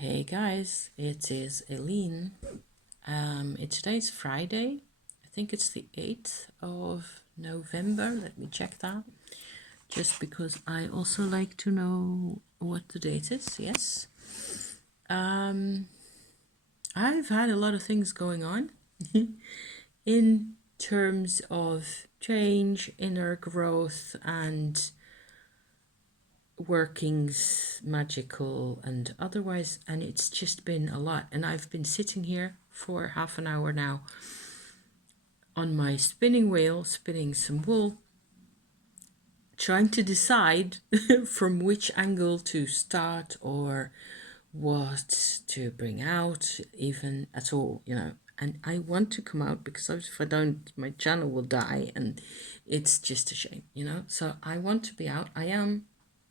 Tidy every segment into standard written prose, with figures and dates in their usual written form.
Hey guys, it is Eileen. Today's Friday. I think it's the 8th of November. Let me check that. Just because I also like to know what the date is. Yes. Um, I've had a lot of things going on in terms of change, inner growth, and workings, magical and otherwise, and it's just been a lot. And I've been sitting here for half an hour now on my spinning wheel, spinning some wool, trying to decide from which angle to start or what to bring out, even at all, And I want to come out because if I don't, my channel will die, and it's just a shame, So I want to be out. I am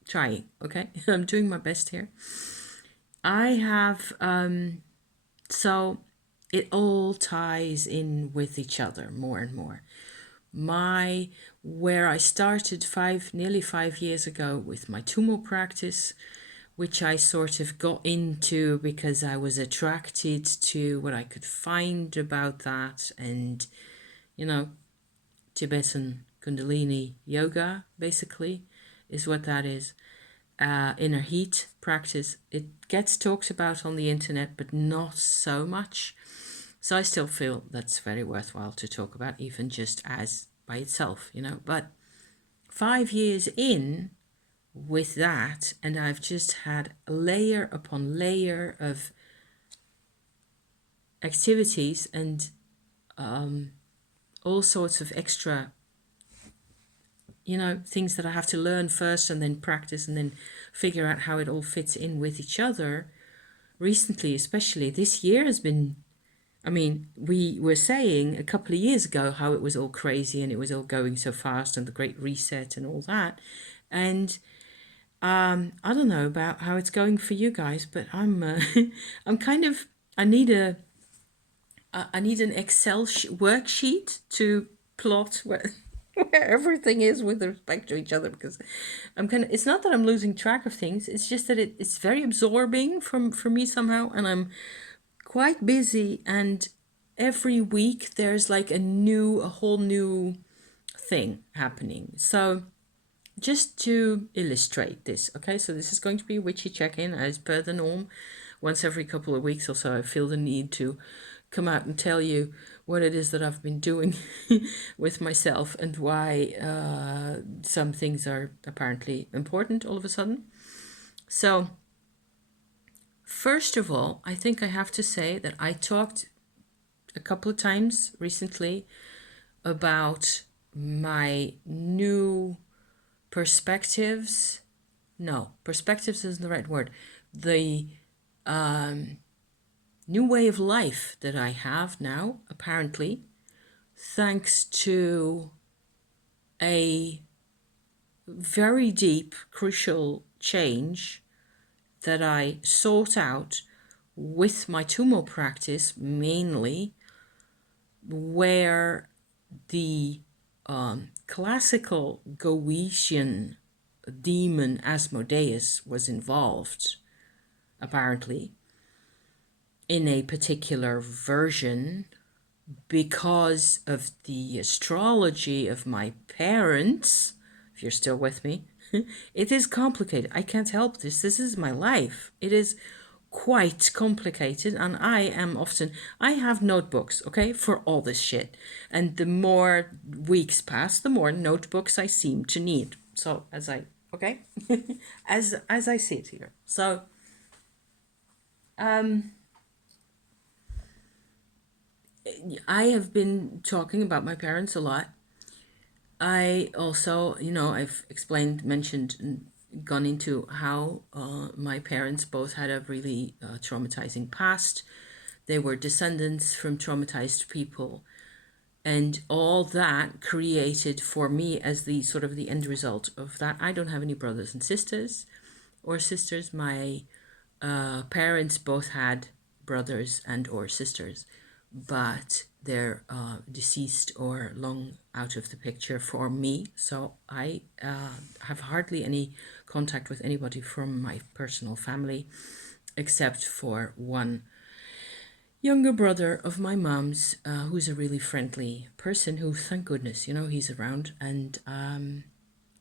trying, okay? I'm doing my best here. I have, so it all ties in with each other more and more. Where I started nearly 5 years ago with my Tumo practice, which I sort of got into because I was attracted to what I could find about that, and, Tibetan Kundalini yoga, basically, is what that is. Inner heat practice. It gets talked about on the internet, but not so much. So I still feel that's very worthwhile to talk about, even just as by itself, But 5 years in with that, and I've just had layer upon layer of activities and all sorts of extra things that I have to learn first and then practice and then figure out how it all fits in with each other. Recently, especially this year has been, we were saying a couple of years ago how it was all crazy and it was all going so fast and the Great Reset and all that. And I don't know about how it's going for you guys, but I'm kind of, I need an Excel worksheet to plot where everything is with respect to each other, because it's not that I'm losing track of things, it's just that it's very absorbing for me somehow, and I'm quite busy, and every week there's like a whole new thing happening. So just to illustrate this, okay, so this is going to be a witchy check-in as per the norm. Once every couple of weeks or so, I feel the need to come out and tell you what it is that I've been doing with myself and why some things are apparently important all of a sudden. So, first of all, I think I have to say that I talked a couple of times recently about my new perspectives. No, perspectives isn't the right word. The new way of life that I have now, apparently, thanks to a very deep, crucial change that I sought out with my Tumo practice, mainly, where the classical Goetian demon Asmodeus was involved, apparently, in a particular version, because of the astrology of my parents. If you're still with me, it is complicated. I can't help this. This is my life. It is quite complicated, and I have notebooks, okay, for all this shit. And the more weeks pass, the more notebooks I seem to need. So as I see it here. So I have been talking about my parents a lot. I also, I've mentioned and gone into how my parents both had a really traumatizing past. They were descendants from traumatized people. And all that created for me as the sort of the end result of that. I don't have any brothers and sisters or sisters. My parents both had brothers and or sisters, but they're deceased or long out of the picture for me. So I have hardly any contact with anybody from my personal family, except for one younger brother of my mom's, who's a really friendly person who, thank goodness, he's around, and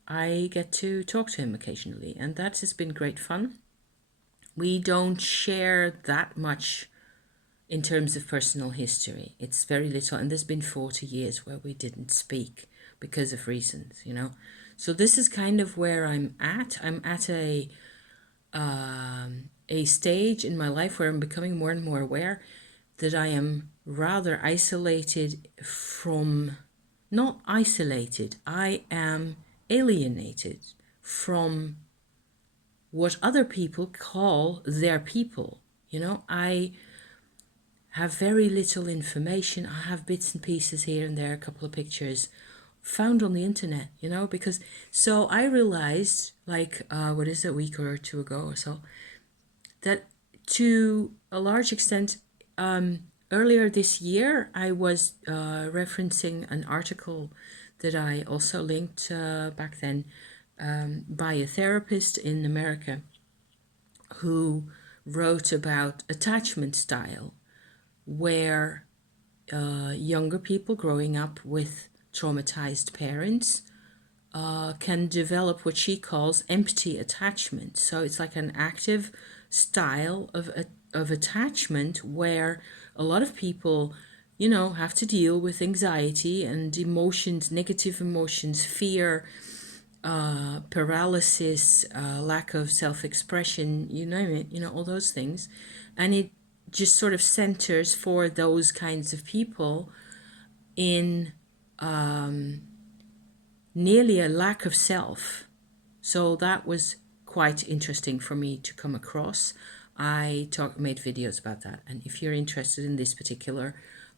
I get to talk to him occasionally, and that has been great fun. We don't share that much in terms of personal history. It's very little, and there's been 40 years where we didn't speak because of reasons, So this is kind of where I'm at. I'm at a stage in my life where I'm becoming more and more aware that I am rather isolated from, not isolated, I am alienated from what other people call their people. I have very little information. I have bits and pieces here and there, a couple of pictures found on the internet, because so I realized, like, a week or two ago or so, that to a large extent, earlier this year, I was referencing an article that I also linked back then by a therapist in America who wrote about attachment style, where younger people growing up with traumatized parents can develop what she calls empty attachment. So it's like an active style of attachment where a lot of people, have to deal with anxiety and emotions, negative emotions, fear, paralysis, lack of self-expression, you name it, all those things. And it just sort of centers for those kinds of people in nearly a lack of self. So that was quite interesting for me to come across. I made videos about that, and if you're interested in this particular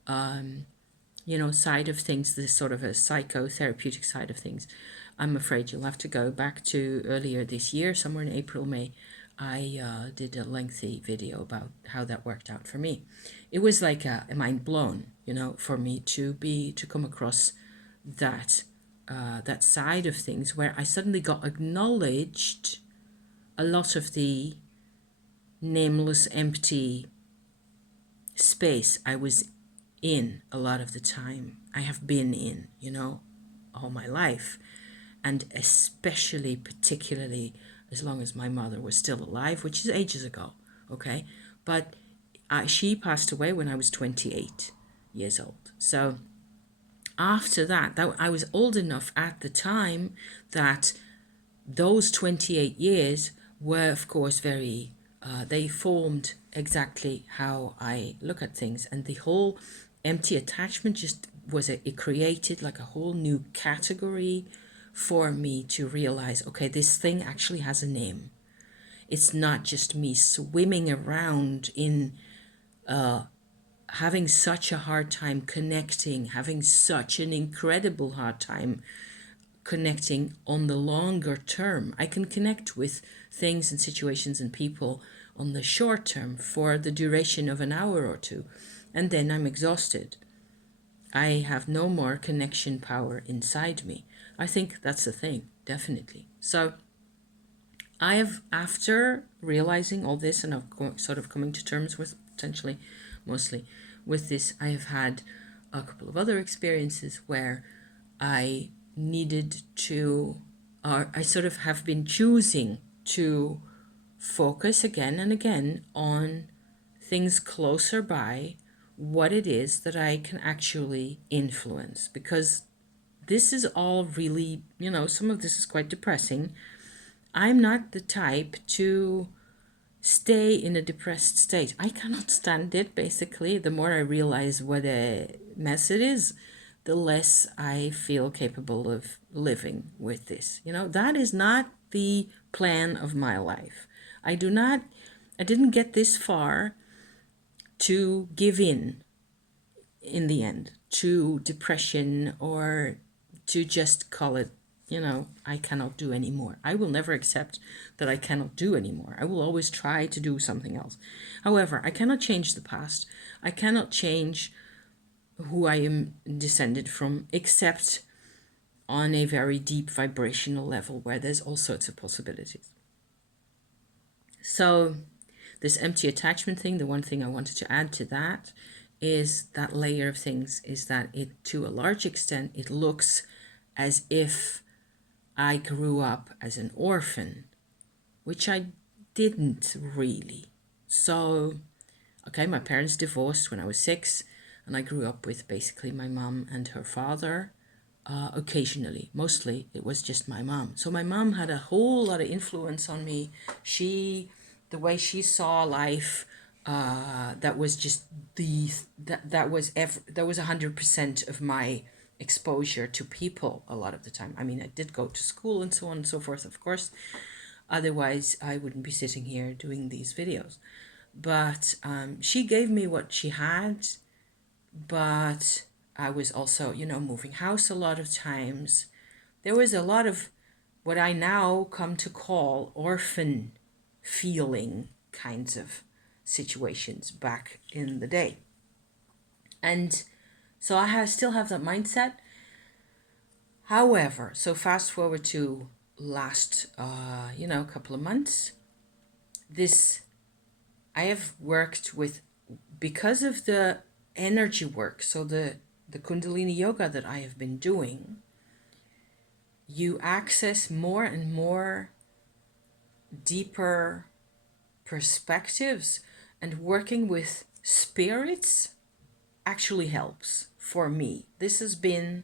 side of things, this sort of a psychotherapeutic side of things, I'm afraid you'll have to go back to earlier this year, somewhere in April, May. I did a lengthy video about how that worked out for me. It was like a mind blown, for me to come across that that side of things, where I suddenly got acknowledged a lot of the nameless, empty space I was in a lot of the time. I have been in, all my life, and especially, particularly, as long as my mother was still alive, which is ages ago, okay? But she passed away when I was 28 years old. So after that, I was old enough at the time that those 28 years were, of course, very, they formed exactly how I look at things. And the whole empty attachment just it created like a whole new category for me to realize, okay, this thing actually has a name. It's not just me swimming around in having such a hard time connecting, having such an incredible hard time connecting on the longer term. I can connect with things and situations and people on the short term for the duration of an hour or two, and then I'm exhausted. I have no more connection power inside me. I think that's the thing, definitely. So I have, after realizing all this and sort of coming to terms with, potentially, mostly with this, I have had a couple of other experiences where I needed to, or I sort of have been choosing to focus again and again on things closer by, what it is that I can actually influence. Because this is all really, some of this is quite depressing. I'm not the type to stay in a depressed state. I cannot stand it, basically. The more I realize what a mess it is, the less I feel capable of living with this. That is not the plan of my life. I didn't get this far to give in the end, to depression, or to just call it, I cannot do anymore. I will never accept that I cannot do anymore. I will always try to do something else. However, I cannot change the past. I cannot change who I am descended from, except on a very deep vibrational level where there's all sorts of possibilities. So this empty attachment thing, the one thing I wanted to add to that is that layer of things is that it, to a large extent, it looks as if I grew up as an orphan, which I didn't really. So, okay, my parents divorced when I was 6, and I grew up with basically my mum and her father. Occasionally, mostly it was just my mom. So my mom had a whole lot of influence on me. The way she saw life, that was just that was 100% of my exposure to people a lot of the time. I mean, I did go to school and so on and so forth, of course. Otherwise, I wouldn't be sitting here doing these videos. But she gave me what she had, but I was also, moving house a lot of times. There was a lot of what I now come to call orphan feeling kinds of situations back in the day. And so still have that mindset. However, so fast forward to last, couple of months, I have worked with, because of the energy work, so the Kundalini yoga that I have been doing, you access more and more deeper perspectives, and working with spirits actually helps for me. This has been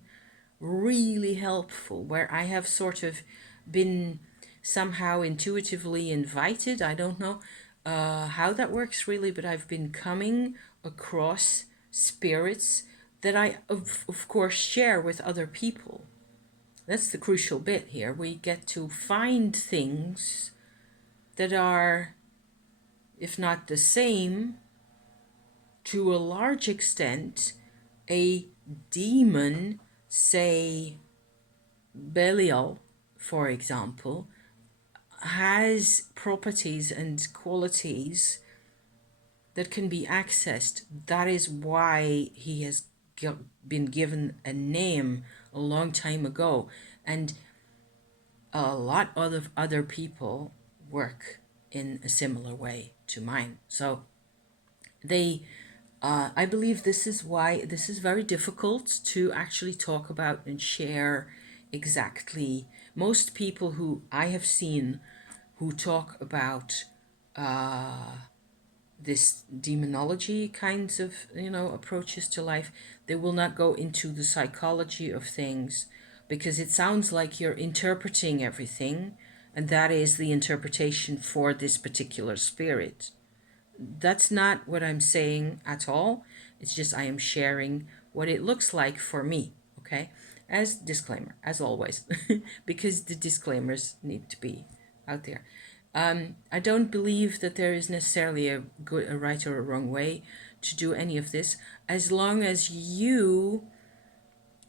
really helpful, where I have sort of been somehow intuitively invited. I don't know how that works really, but I've been coming across spirits that I, of course, share with other people. That's the crucial bit here. We get to find things that are, if not the same, to a large extent, a demon, say Belial, for example, has properties and qualities that can be accessed. That is why he has been given a name a long time ago. And a lot of other people work in a similar way to mine. So I believe this is why this is very difficult to actually talk about and share exactly. Most people who I have seen who talk about this demonology kinds of, approaches to life, they will not go into the psychology of things, because it sounds like you're interpreting everything, and that is the interpretation for this particular spirit. That's not what I'm saying at all. It's just I am sharing what it looks like for me, okay? As disclaimer, as always, because the disclaimers need to be out there. I don't believe that there is necessarily a right or a wrong way to do any of this, as long as you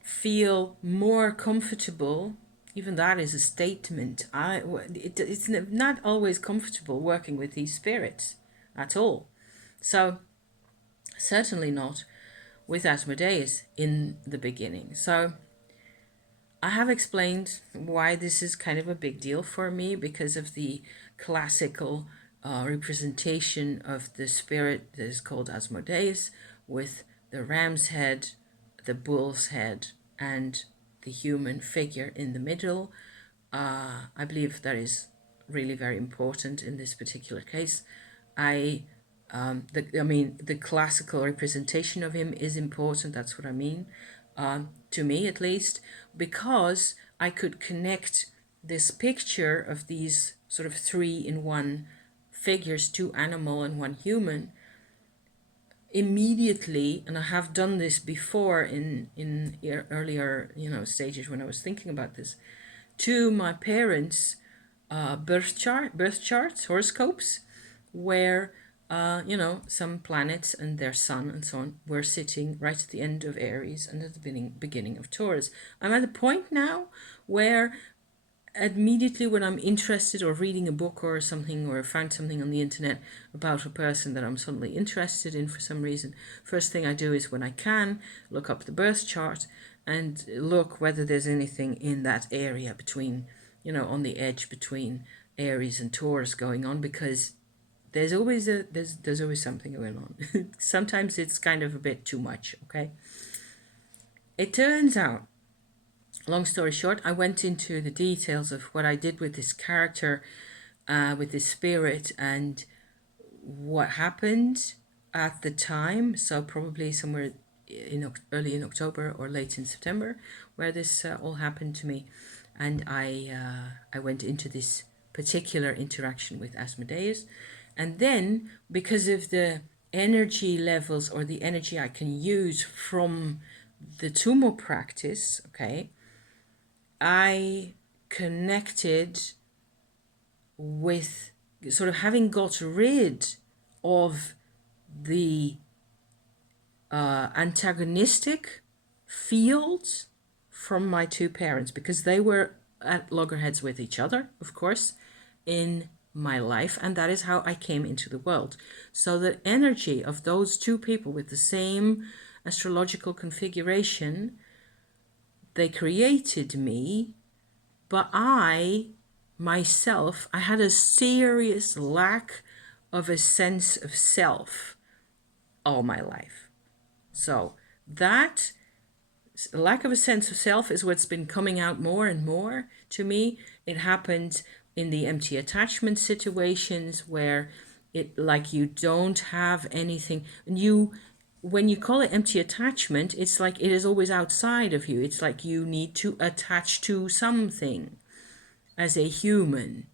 feel more comfortable. Even that is a statement. It's not always comfortable working with these spirits at all. So certainly not with Asmodeus in the beginning. So I have explained why this is kind of a big deal for me, because of the classical representation of the spirit that is called Asmodeus, with the ram's head, the bull's head, and the human figure in the middle. I believe that is really very important in this particular case. The classical representation of him is important. That's what I mean, to me at least, because I could connect this picture of these sort of 3-in-1 figures, 2 animal and 1 human, immediately. And I have done this before in earlier stages when I was thinking about this, to my parents' birth charts, horoscopes, where some planets and their sun and so on were sitting right at the end of Aries and at the beginning of Taurus. I'm at a point now where immediately when I'm interested, or reading a book or something, or found something on the internet about a person that I'm suddenly interested in for some reason, first thing I do is, when I can, look up the birth chart and look whether there's anything in that area between, on the edge between Aries and Taurus going on, because there's always something going on. Sometimes it's kind of a bit too much, okay? It turns out, long story short, I went into the details of what I did with this character, with this spirit, and what happened at the time. So probably somewhere early in October or late in September, where this all happened to me, and I went into this particular interaction with Asmodeus, and then because of the energy levels or the energy I can use from the Tumo practice, okay, I connected with sort of having got rid of the antagonistic fields from my two parents, because they were at loggerheads with each other, of course, in my life, and that is how I came into the world. So the energy of those two people with the same astrological configuration, they created me, but I myself, I had a serious lack of a sense of self all my life. So that lack of a sense of self is what's been coming out more and more to me. It happened in the empty attachment situations where it, like, you don't have anything, and you, when you call it empty attachment, it's like it is always outside of you. It's like you need to attach to something as a human.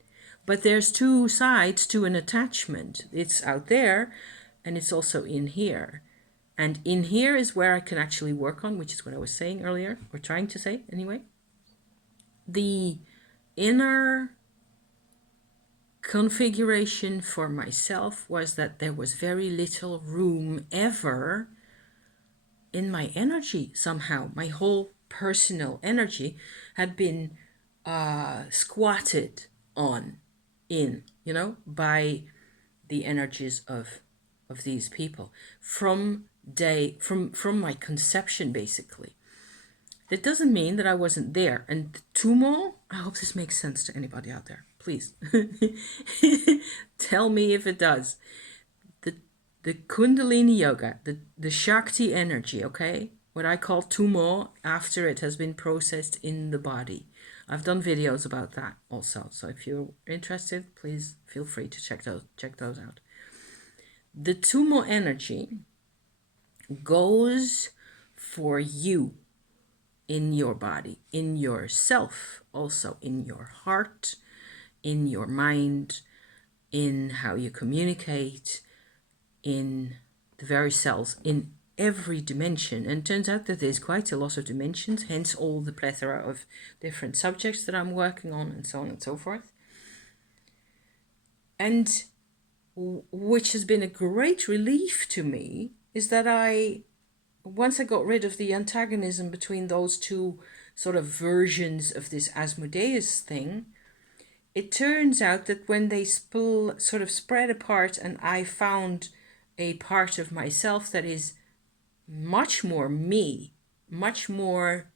But there's two sides to an attachment. It's out there and it's also in here. And in here is where I can actually work on, which is what I was saying earlier, or trying to say anyway. The inner configuration for myself was that there was very little room ever in my energy somehow. My whole personal energy had been squatted on by the energies of these people from my conception, basically. That doesn't mean that I wasn't there. And Tumo, I hope this makes sense to anybody out there. Please tell me if it does. The Kundalini yoga, the Shakti energy, okay? What I call Tumo after it has been processed in the body. I've done videos about that also. So if you're interested, please feel free to check those out. The Tumo energy goes for you in your body, in yourself, also in your heart, in your mind, in how you communicate, in the very cells, in every dimension. And it turns out that there's quite a lot of dimensions, hence all the plethora of different subjects that I'm working on, and so on and so forth. And which has been a great relief to me is that once I got rid of the antagonism between those two sort of versions of this Asmodeus thing, it turns out that when they sort of spread apart, and I found a part of myself that is much more me, much more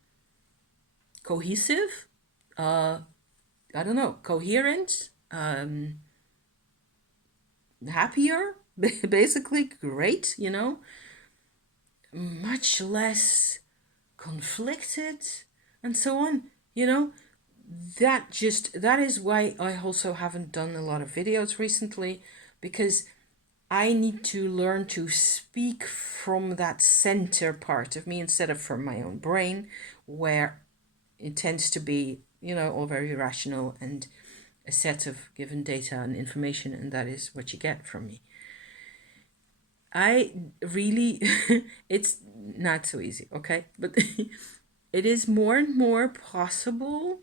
cohesive, coherent, happier, basically great, much less conflicted, and so on, that is why I also haven't done a lot of videos recently, because I need to learn to speak from that center part of me instead of from my own brain, where it tends to be, all very rational and a set of given data and information, and that is what you get from me. I really, it's not so easy, okay? But it is more and more possible,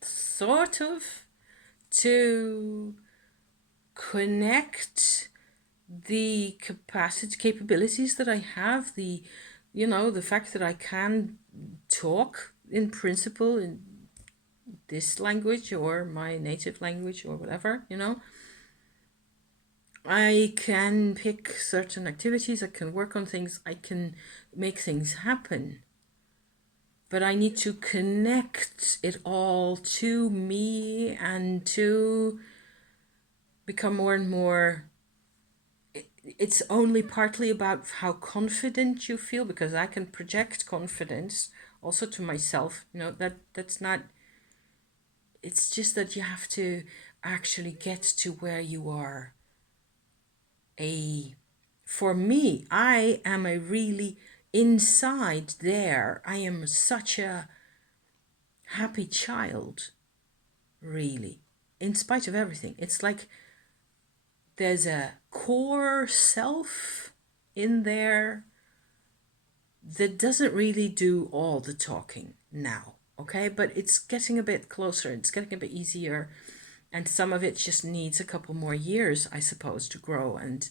sort of, to connect the capabilities that I have, the fact that I can talk in principle in this language or my native language or whatever, I can pick certain activities, I can work on things, I can make things happen. But I need to connect it all to me and to become more and more, it's only partly about how confident you feel, because I can project confidence also to myself. That's not, it's just that you have to actually get to where you are for me, I am a really, inside there, I am such a happy child, really, in spite of everything. It's like there's a core self in there that doesn't really do all the talking now, okay? But it's getting a bit closer, it's getting a bit easier, and some of it just needs a couple more years, I suppose, to grow and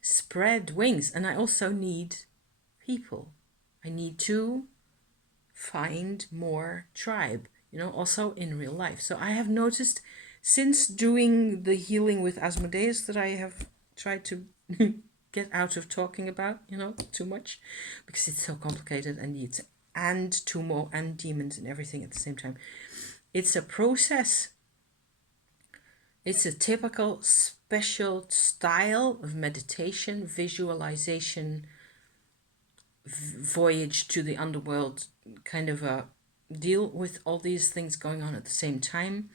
spread wings. And I also need people. I need to find more tribe, also in real life. So I have noticed since doing the healing with Asmodeus that I have tried to get out of talking about, too much, because it's so complicated, and tumor and demons and everything at the same time. It's a process. It's a typical special style of meditation, visualization, voyage to the underworld, kind of a deal with all these things going on at the same time.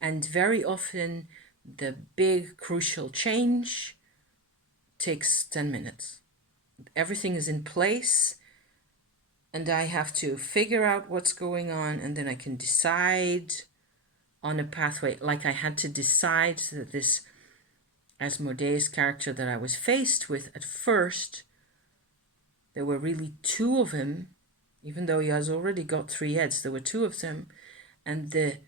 And very often the big crucial change takes 10 minutes. Everything is in place and I have to figure out what's going on, and then I can decide on a pathway. Like I had to decide that this Asmodeus character that I was faced with at first, there were really two of him, even though he has already got 3 heads. There were 2 of them, and the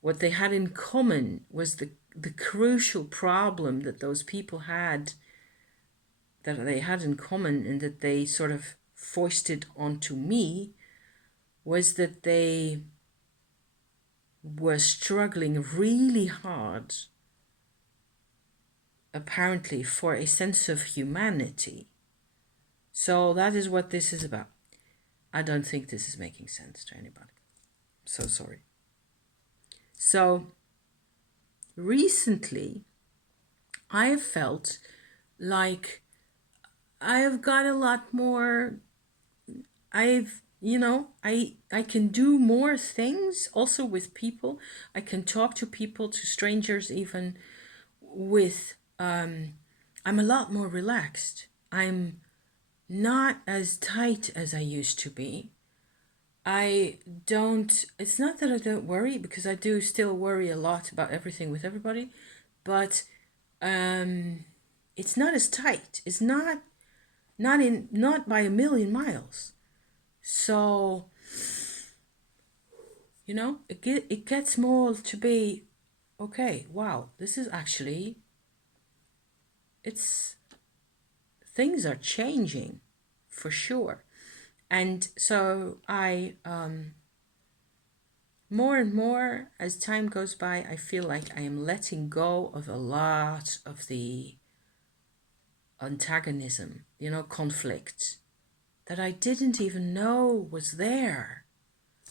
what they had in common was the crucial problem that those people had, that they had in common, and that they sort of foisted onto me, was that they were struggling really hard, apparently, for a sense of humanity. So that is what this is about. I don't think this is making sense to anybody. So sorry. So recently, I have felt like I have got a lot more. I can do more things also with people. I can talk to people, to strangers even, with, I'm a lot more relaxed. I'm not as tight as I used to be. It's not that I don't worry, because I do still worry a lot about everything with everybody, but it's not as tight. It's not by a million miles. So, it gets more to be, okay, wow, this is actually, things are changing for sure. And so I, more and more as time goes by, I feel like I am letting go of a lot of the antagonism, conflict that I didn't even know was there.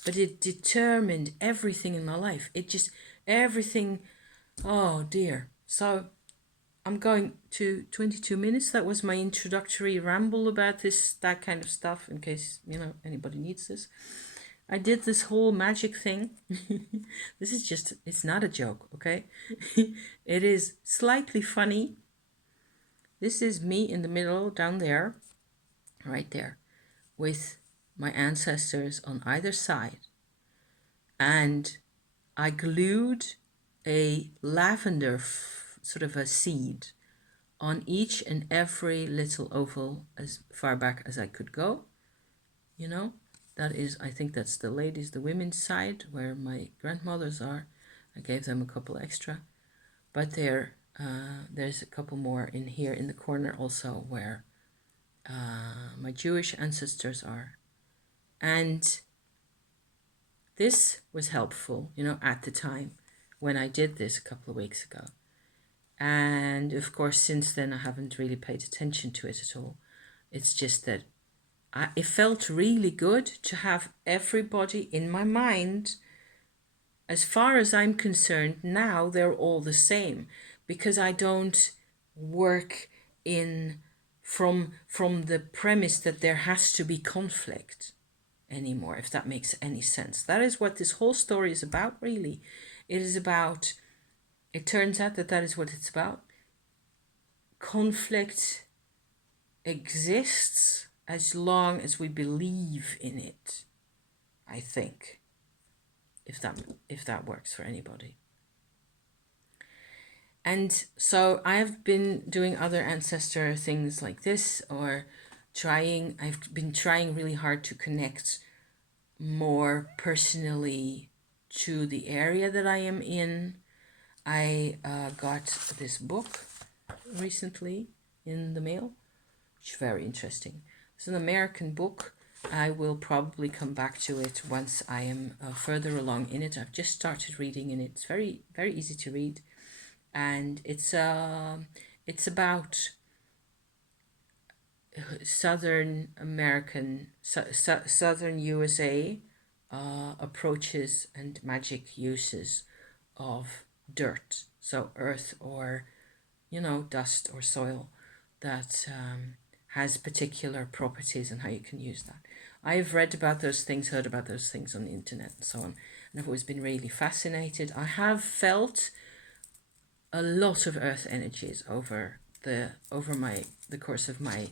But it determined everything in my life. Everything, oh dear. So I'm going to 22 minutes. That was my introductory ramble about that kind of stuff, in case, anybody needs this. I did this whole magic thing. This is just, it's not a joke, okay? It is slightly funny. This is me in the middle, down there, right there, with my ancestors on either side. And I glued a lavender sort of a seed on each and every little oval as far back as I could go. That is, I think that's the women's side where my grandmothers are. I gave them a couple extra, but there's a couple more in here in the corner also where my Jewish ancestors are. And this was helpful, at the time when I did this a couple of weeks ago. And of course, since then, I haven't really paid attention to it at all. It's just that it felt really good to have everybody in my mind as far as I'm concerned, now they're all the same, because I don't work in from the premise that there has to be conflict anymore, if that makes any sense. That is what this whole story is about, really. It is about, it turns out that that is what it's about. Conflict exists as long as we believe in it, I think, if that works for anybody. And so I've been doing other ancestor things like this, or I've been trying really hard to connect more personally to the area that I am in. I got this book recently in the mail, which is very interesting. It's an American book. I will probably come back to it once I am further along in it. I've just started reading in it. It's very, very easy to read. And it's about Southern American, Southern USA approaches and magic uses of dirt, so earth or, dust or soil that has particular properties and how you can use that. I've read about those things, heard about those things on the internet and so on, and I've always been really fascinated. I have felt a lot of earth energies over the course of my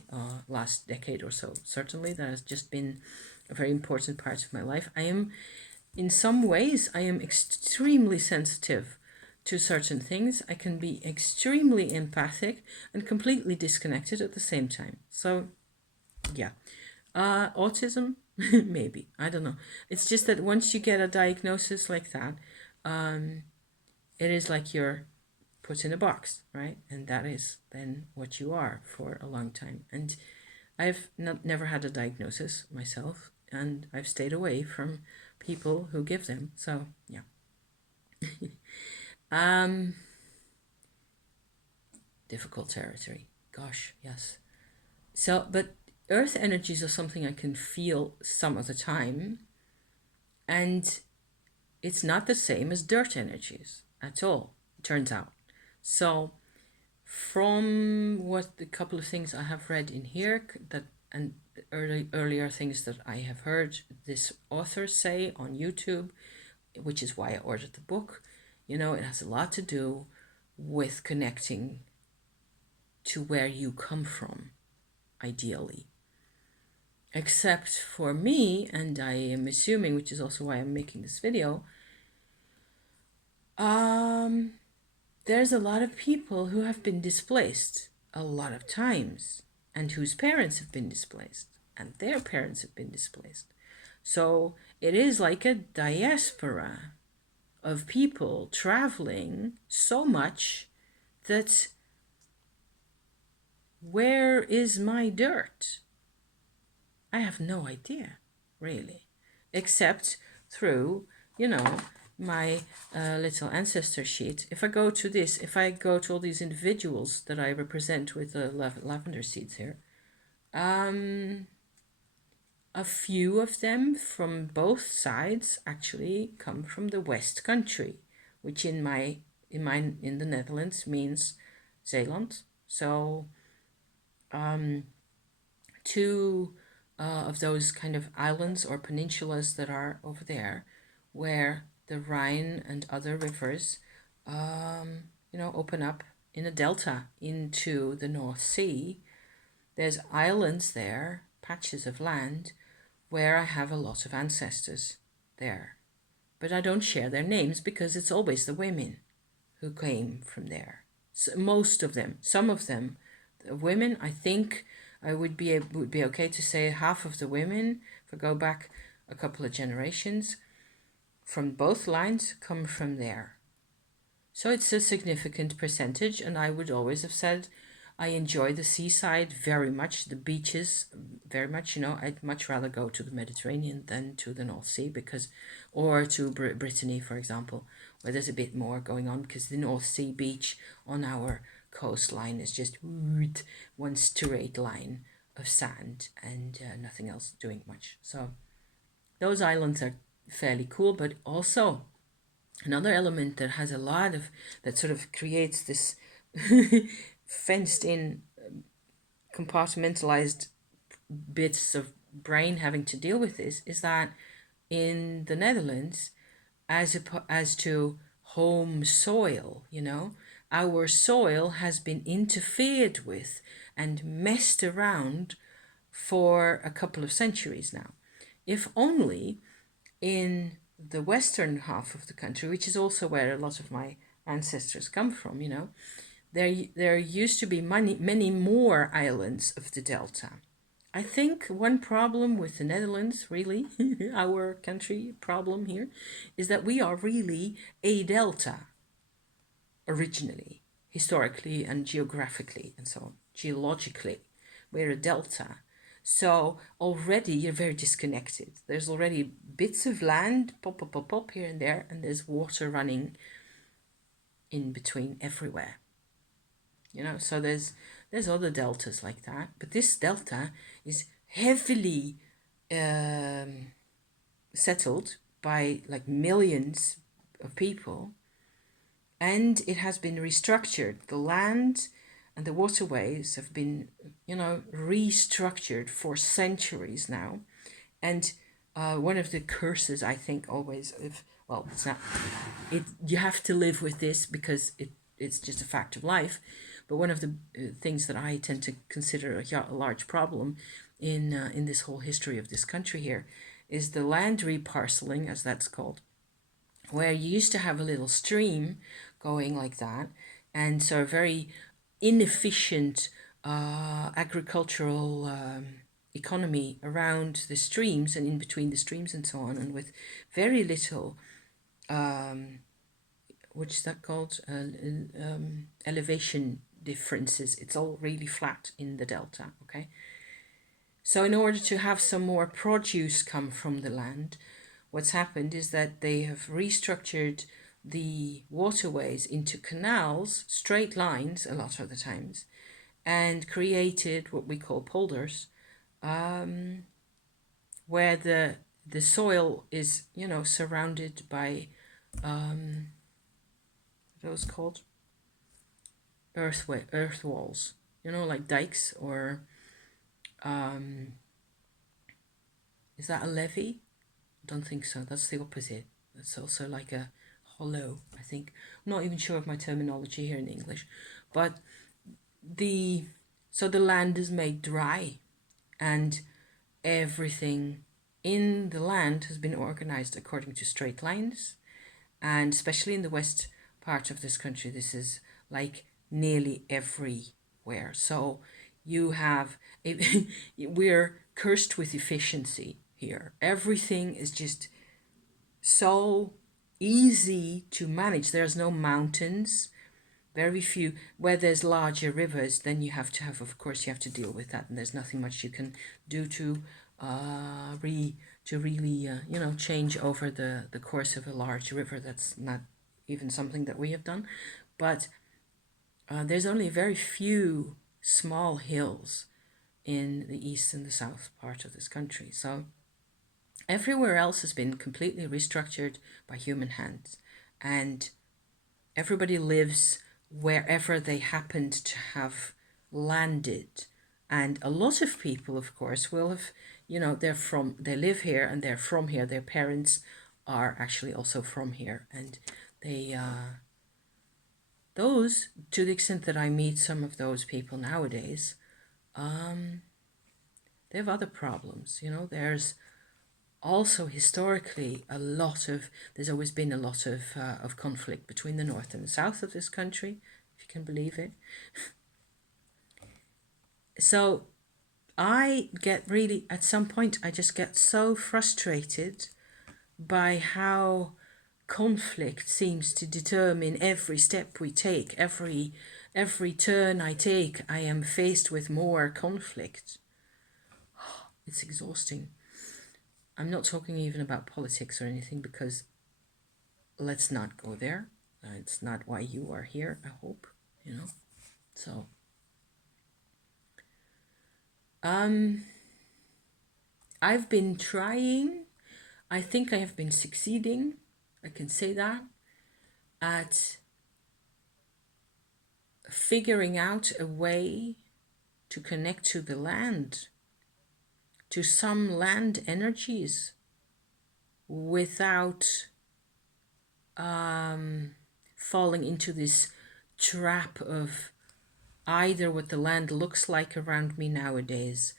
last decade or so. Certainly that has just been a very important part of my life. In some ways I am extremely sensitive to certain things. I can be extremely empathic and completely disconnected at the same time. So yeah, autism, maybe, I don't know. It's just that once you get a diagnosis like that, it is like you're put in a box, right? And that is then what you are for a long time. And I've never had a diagnosis myself, and I've stayed away from people who give them. So yeah. Difficult territory. Gosh, yes. So, but earth energies are something I can feel some of the time, and it's not the same as dirt energies at all, it turns out. So from what the couple of things I have read in here, that and earlier things that I have heard this author say on YouTube, which is why I ordered the book, it has a lot to do with connecting to where you come from, ideally. Except for me, and I am assuming, which is also why I'm making this video, there's a lot of people who have been displaced a lot of times, and whose parents have been displaced, and their parents have been displaced. So it is like a diaspora of people traveling so much that where is my dirt? I have no idea, really, except through, my little ancestor sheet. If I go to all these individuals that I represent with the lavender seeds here, a few of them from both sides actually come from the West Country, which in the Netherlands means Zeeland. So two of those kind of islands or peninsulas that are over there, where the Rhine and other rivers, open up in a delta into the North Sea. There's islands there, patches of land, where I have a lot of ancestors there. But I don't share their names because it's always the women who came from there. So most of them, some of them, the women, I think I would be okay to say half of the women, if I go back a couple of generations, from both lines come from there. So it's a significant percentage, and I would always have said I enjoy the seaside very much, the beaches very much. I'd much rather go to the Mediterranean than to the North Sea, or to Brittany, for example, where there's a bit more going on, because the North Sea beach on our coastline is just one straight line of sand and nothing else doing much. So those islands are fairly cool, but also Another element that has a lot of, that sort of creates this fenced in, compartmentalized bits of brain having to deal with this, is that in the Netherlands, as to home soil, our soil has been interfered with and messed around for a couple of centuries now. If only in the western half of the country, which is also where a lot of my ancestors come from, there used to be many more islands of the delta. I think one problem with the Netherlands, really, our country problem here, is that we are really a delta originally, historically and geographically and so on. Geologically, we're a delta. So already you're very disconnected. There's already bits of land, pop, pop, pop, pop here and there, and there's water running in between everywhere. So there's other deltas like that, but this delta is heavily settled by like millions of people, and it has been restructured. The land and the waterways have been, restructured for centuries now. And one of the curses, I think, always, it's not, you have to live with this because it's just a fact of life. But one of the things that I tend to consider a large problem in this whole history of this country here is the land reparceling, as that's called, where you used to have a little stream going like that, and so a very inefficient agricultural economy around the streams and in between the streams and so on, and with very little, which is that called, elevation differences. It's all really flat in the delta, okay? So in order to have some more produce come from the land, what's happened is that they have restructured the waterways into canals, straight lines a lot of the times, and created what we call polders, where the soil is, surrounded by those called earth walls, like dikes, or is that a levee? I don't think so. That's the opposite. That's also like a hollow, I think. I'm not even sure of my terminology here in English, but the land is made dry, and everything in the land has been organized according to straight lines, and especially in the west part of this country, this is like nearly everywhere. So you have we're cursed with efficiency here. Everything is just so easy to manage. There's no mountains, very few. Where there's larger rivers, then you have to have, of course, you have to deal with that, and there's nothing much you can do to really change over the course of a large river. That's not even something that we have done, but there's only very few small hills in the east and the south part of this country. So everywhere else has been completely restructured by human hands, and everybody lives wherever they happened to have landed. And a lot of people, of course, will have, they live here and they're from here. Their parents are actually also from here, and they, those, to the extent that I meet some of those people nowadays, they have other problems. There's also historically there's always been a lot of conflict between the north and the south of this country, if you can believe it. So I get really, at some point, I just get so frustrated by how conflict seems to determine every step we take. Every turn I take, I am faced with more conflict. It's exhausting. I'm not talking even about politics or anything, because let's not go there. It's not why you are here, I hope, So, I've been trying. I think I have been succeeding. I can say that. at figuring out a way to connect to the land, to some land energies, without falling into this trap of either what the land looks like around me nowadays,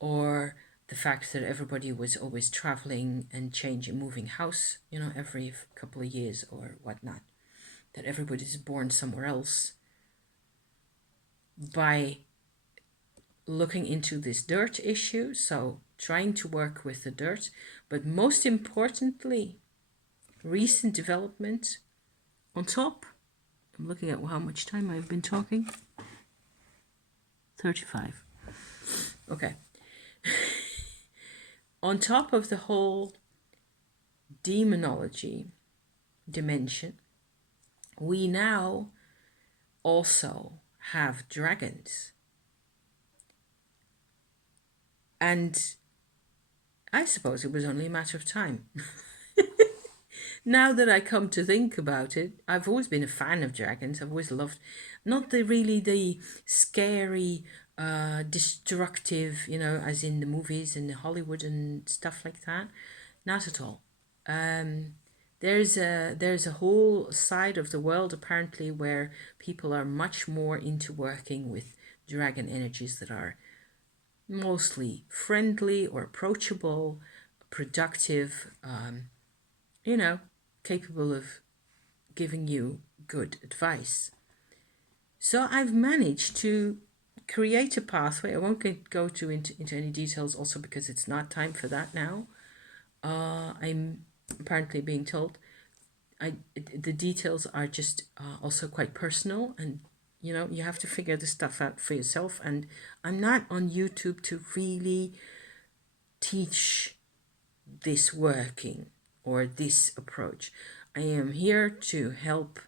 or the fact that everybody was always traveling and changing, moving house, every couple of years or whatnot, that everybody's born somewhere else. By looking into this dirt issue, so trying to work with the dirt, but most importantly, recent development on top. I'm looking at how much time I've been talking. 35. Okay. On top of the whole demonology dimension, we now also have dragons. And I suppose it was only a matter of time. Now that I come to think about it, I've always been a fan of dragons. I've always loved, not the scary, destructive, as in the movies and Hollywood and stuff like that. Not at all. There's a whole side of the world apparently where people are much more into working with dragon energies that are mostly friendly or approachable, productive, capable of giving you good advice. So I've managed to create a pathway. I won't go into any details also because it's not time for that now. I'm apparently being told the details are just also quite personal, and you have to figure the stuff out for yourself. And I'm not on YouTube to really teach this working or this approach. I am here to help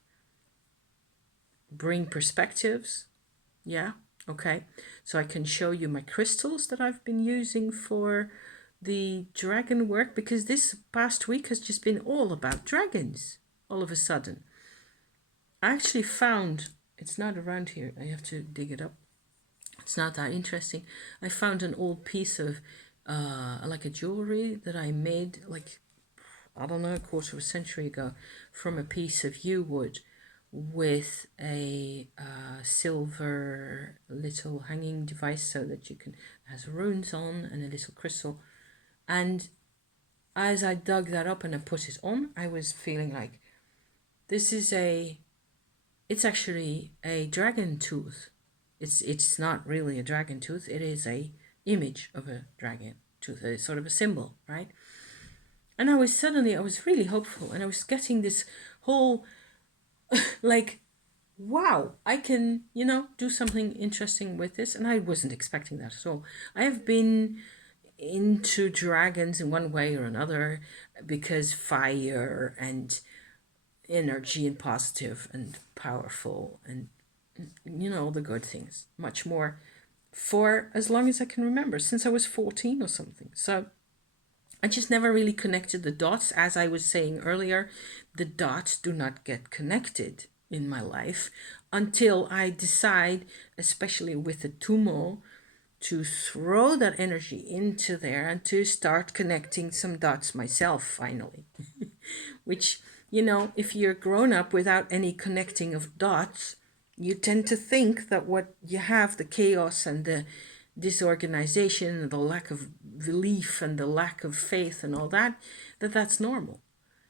bring perspectives. Yeah, okay. So I can show you my crystals that I've been using for the dragon work, because this past week has just been all about dragons all of a sudden. I actually found, it's not around here, I have to dig it up. It's not that interesting. I found an old piece of like a jewelry that I made like, I don't know, a quarter of a century ago, from a piece of yew wood with a silver little hanging device so that you can, it has runes on and a little crystal. And as I dug that up and I put it on, I was feeling like it's actually a dragon tooth. It's not really a dragon tooth. It is a image of a dragon tooth. It's sort of a symbol, right? And I was really hopeful, and I was getting this whole like, wow, I can, do something interesting with this. And I wasn't expecting that at all. I have been into dragons in one way or another because fire and energy and positive and powerful and, all the good things, much more, for as long as I can remember, since I was 14 or something. So I just never really connected the dots. As I was saying earlier, the dots do not get connected in my life until I decide, especially with the tumo, to throw that energy into there and to start connecting some dots myself finally. Which, if you're grown up without any connecting of dots, you tend to think that what you have, the chaos and the disorganization and the lack of belief and the lack of faith and all that, that's normal.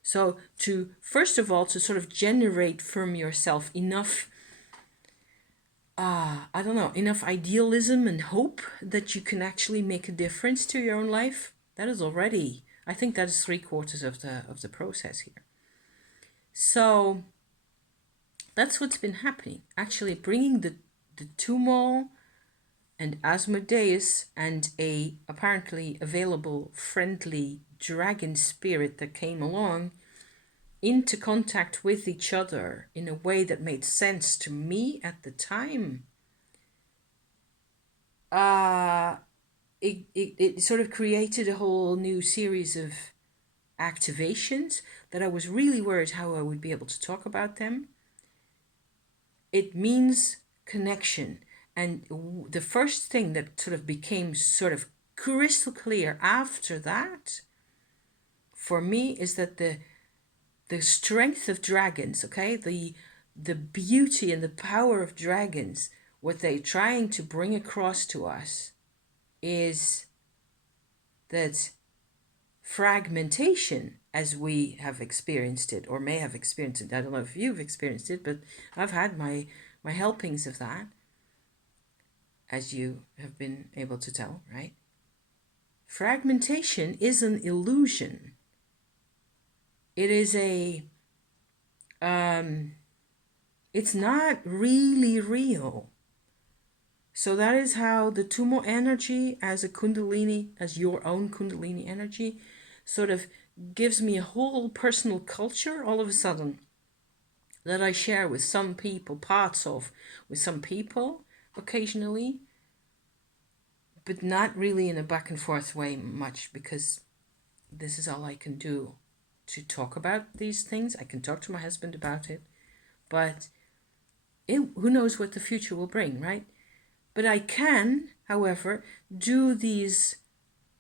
So to, first of all, to sort of generate from yourself enough, enough idealism and hope that you can actually make a difference to your own life, that is already, I think that is 3/4 of the process here. So that's what's been happening. Actually bringing the Tumo and Asmodeus and a apparently available friendly dragon spirit that came along into contact with each other in a way that made sense to me at the time. It sort of created a whole new series of activations that I was really worried how I would be able to talk about them. It means connection. And the first thing that sort of became sort of crystal clear after that for me is that the strength of dragons, okay, the beauty and the power of dragons, what they're trying to bring across to us is that fragmentation, as we have experienced it or may have experienced it, I don't know if you've experienced it, but I've had my helpings of that, as you have been able to tell, right? Fragmentation is an illusion. It is it's not really real. So that is how the Tumo energy as a Kundalini, as your own Kundalini energy, sort of gives me a whole personal culture all of a sudden that I share with some people, parts of, with some people occasionally, but not really in a back and forth way much, because this is all I can do to talk about these things. I can talk to my husband about it, but who knows what the future will bring, right? But I can, however, do these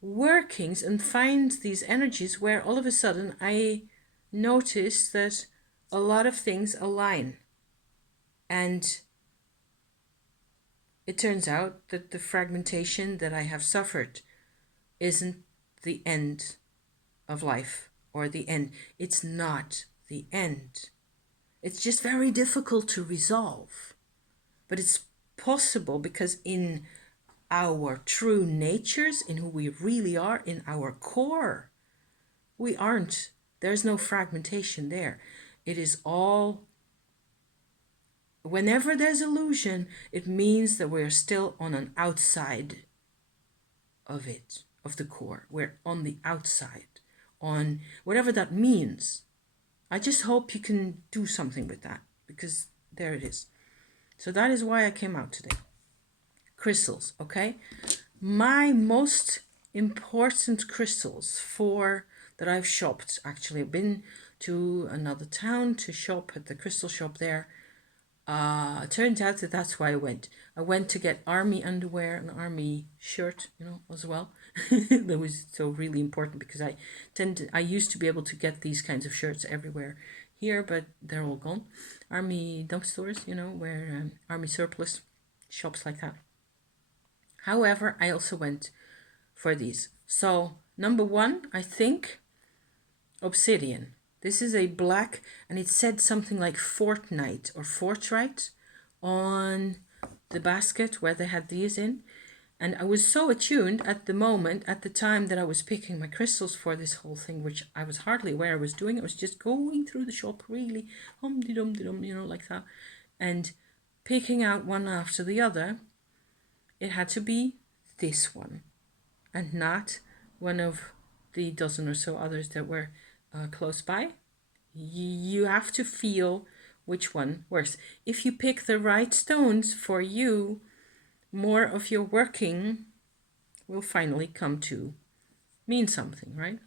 workings and find these energies where all of a sudden I notice that a lot of things align. And it turns out that the fragmentation that I have suffered isn't the end of life or the end. It's not the end. It's just very difficult to resolve. But it's possible because in our true natures, in who we really are, in our core, we aren't. There's no fragmentation there. It is all, whenever there's illusion, it means that we're still on an outside of it, of the core. We're on the outside, on whatever that means. I just hope you can do something with that, because there it is. So that is why I came out today. Crystals, okay? My most important crystals that I've shopped, actually I've been to another town to shop at the crystal shop there. It turned out that that's why I went. I went to get army underwear, an army shirt, as well. That was so really important because I used to be able to get these kinds of shirts everywhere here, but they're all gone. Army dump stores, where army surplus shops like that. However, I also went for these. So number one, I think, obsidian. This is a black, and it said something like fortnight or forthright on the basket where they had these in. And I was so attuned at the moment, at the time that I was picking my crystals for this whole thing, which I was hardly aware I was doing. I was just going through the shop really, hum-de-dum-de-dum, like that. And picking out one after the other. It had to be this one and not one of the dozen or so others that were close by. You have to feel which one works. If you pick the right stones for you, more of your working will finally come to mean something, right?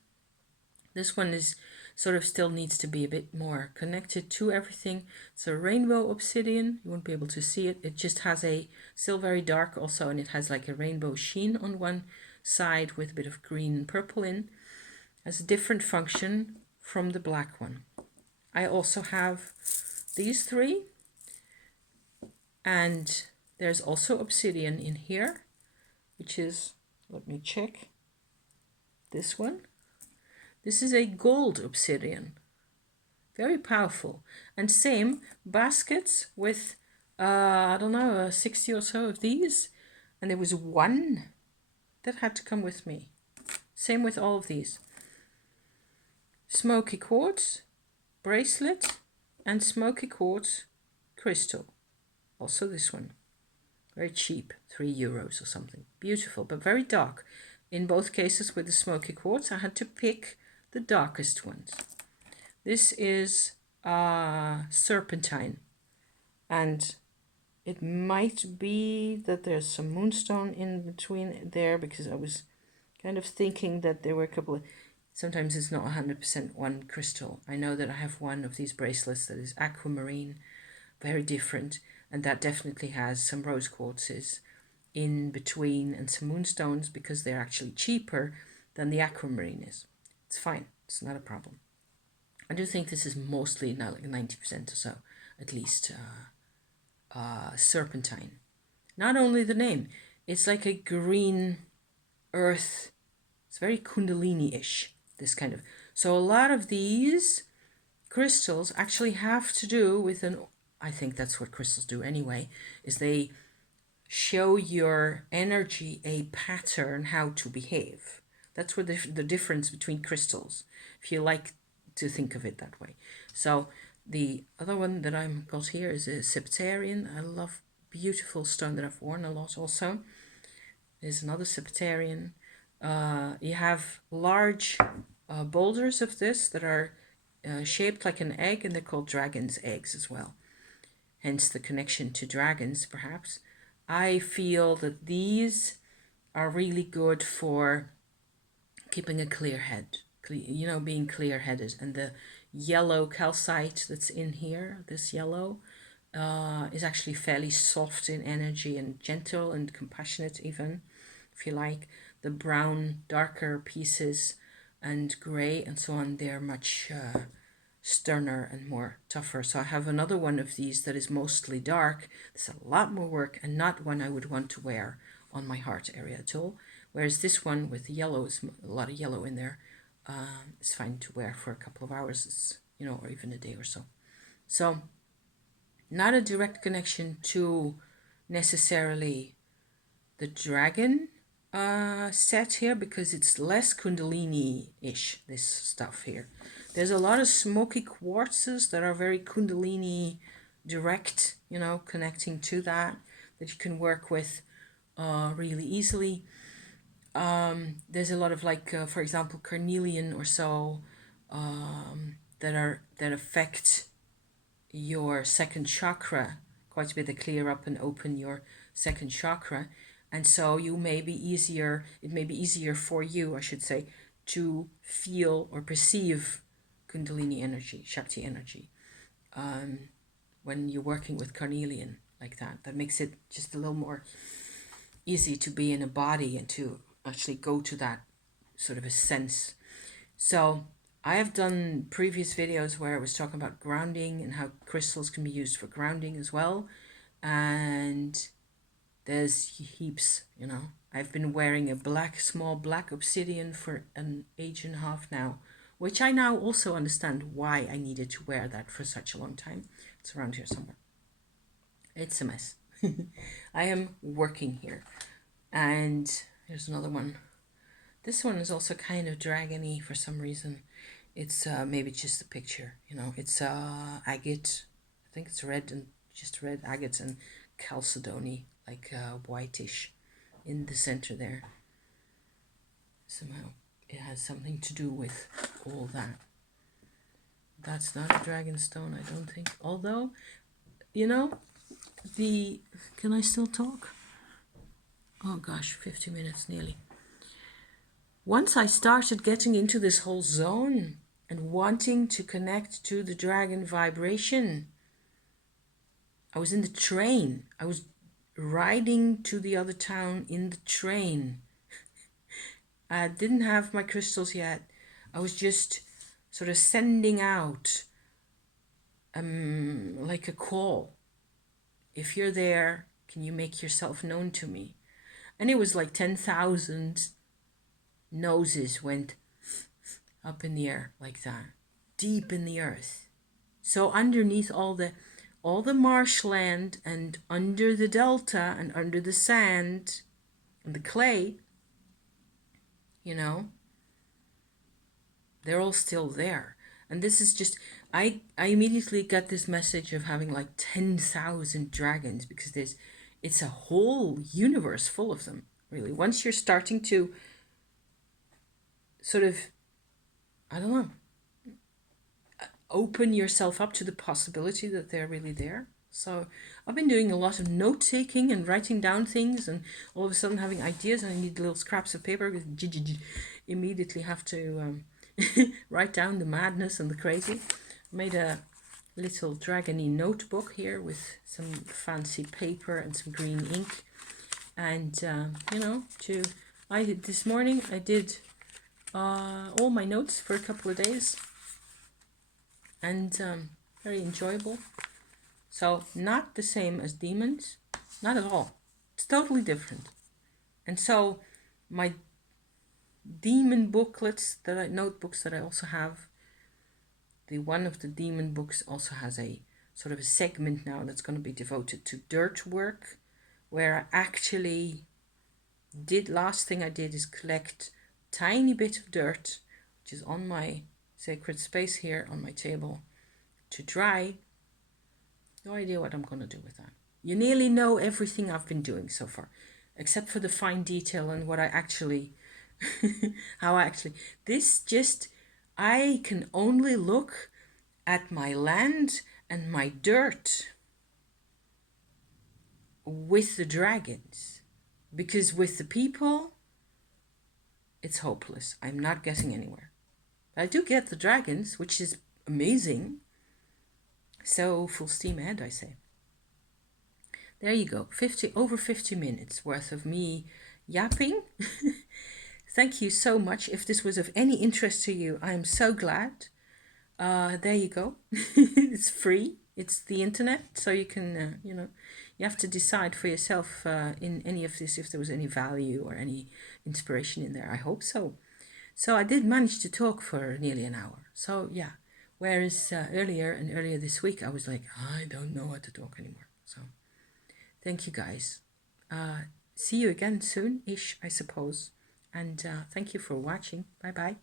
This one is sort of still needs to be a bit more connected to everything. It's a rainbow obsidian. You won't be able to see it. It just has still very dark also, and it has like a rainbow sheen on one side with a bit of green and purple in. It has a different function from the black one. I also have these three, and there's also obsidian in here, which is, let me check, this one. This is a gold obsidian, very powerful. And same baskets with, I don't know, 60 or so of these. And there was one that had to come with me. Same with all of these. Smoky quartz bracelet and smoky quartz crystal. Also this one. Very cheap, €3 or something. Beautiful, but very dark. In both cases with the smoky quartz, I had to pick the darkest ones. This is serpentine, and it might be that there's some moonstone in between there, because I was kind of thinking that there were a couple of, Sometimes it's not 100% one crystal. I know that I have one of these bracelets that is aquamarine, very different, and that definitely has some rose quartzes in between and some moonstones because they're actually cheaper than the aquamarine is. It's fine. It's not a problem. I do think this is mostly now like 90% or so, at least, serpentine. Not only the name, it's like a green earth. It's very kundalini-ish, this kind of. So a lot of these crystals actually have to do with I think that's what crystals do anyway, is they show your energy a pattern how to behave. That's what the difference between crystals, if you like to think of it that way. So the other one that I've got here is a septarian. I love beautiful stone that I've worn a lot also. There's another septarian. You have large boulders of this that are shaped like an egg, and they're called dragon's eggs as well. Hence the connection to dragons, perhaps. I feel that these are really good for keeping a clear head, being clear-headed. And the yellow calcite that's in here, this yellow, is actually fairly soft in energy and gentle and compassionate even, if you like. The brown, darker pieces and grey and so on, they're much sterner and more tougher. So I have another one of these that is mostly dark. It's a lot more work and not one I would want to wear on my heart area at all. Whereas this one with the yellow, is a lot of yellow in there, it's fine to wear for a couple of hours, or even a day or so. So not a direct connection to necessarily the dragon set here, because it's less kundalini-ish, this stuff here. There's a lot of smoky quartzes that are very kundalini direct, connecting to that you can work with really easily. There's a lot of for example, carnelian or so that affect your second chakra quite a bit. They clear up and open your second chakra, and so it may be easier for you, I should say, to feel or perceive kundalini energy, shakti energy, when you're working with carnelian like that. That makes it just a little more easy to be in a body and to actually go to that sort of a sense. So I have done previous videos where I was talking about grounding and how crystals can be used for grounding as well. And there's heaps, I've been wearing a small black obsidian for an age and a half now, which I now also understand why I needed to wear that for such a long time. It's around here somewhere. It's a mess. I am working here. And here's another one. This one is also kind of dragony for some reason. It's maybe just the picture, It's agate. I think it's red agate and chalcedony, like whitish in the center there. Somehow it has something to do with all that. That's not a dragon stone, I don't think. Although, can I still talk? Oh gosh, 50 minutes nearly. Once I started getting into this whole zone and wanting to connect to the dragon vibration, I was in the train. I was riding to the other town in the train. I didn't have my crystals yet. I was just sort of sending out like a call. If you're there, can you make yourself known to me? And it was like 10,000 noses went up in the air like that, deep in the earth. So underneath all the marshland and under the delta and under the sand and the clay, they're all still there. And this is just, I immediately got this message of having like 10,000 dragons, because it's a whole universe full of them, really. Once you're starting to sort of, I don't know, open yourself up to the possibility that they're really there. So I've been doing a lot of note-taking and writing down things, and all of a sudden having ideas, and I need little scraps of paper, because immediately have to write down the madness and the crazy. Made a little dragony notebook here with some fancy paper and some green ink. And, you know, this morning I did all my notes for a couple of days. And very enjoyable. So not the same as demons, not at all. It's totally different. And so my demon booklets notebooks that I also have, one of the demon books also has a sort of a segment now that's going to be devoted to dirt work, where I actually last thing I did is collect tiny bit of dirt, which is on my sacred space here on my table to dry. No idea what I'm going to do with that. You nearly know everything I've been doing so far, except for the fine detail and what I actually, I can only look at my land and my dirt with the dragons, because with the people, it's hopeless. I'm not getting anywhere. I do get the dragons, which is amazing. So full steam ahead, I say. There you go. Over 50 minutes worth of me yapping. Thank you so much. If this was of any interest to you, I am so glad. There you go. It's free. It's the internet, so you can, you have to decide for yourself in any of this if there was any value or any inspiration in there. I hope so. So I did manage to talk for nearly an hour. So yeah, whereas earlier this week, I was like, I don't know how to talk anymore. So thank you guys. See you again soon-ish, I suppose. And thank you for watching. Bye-bye.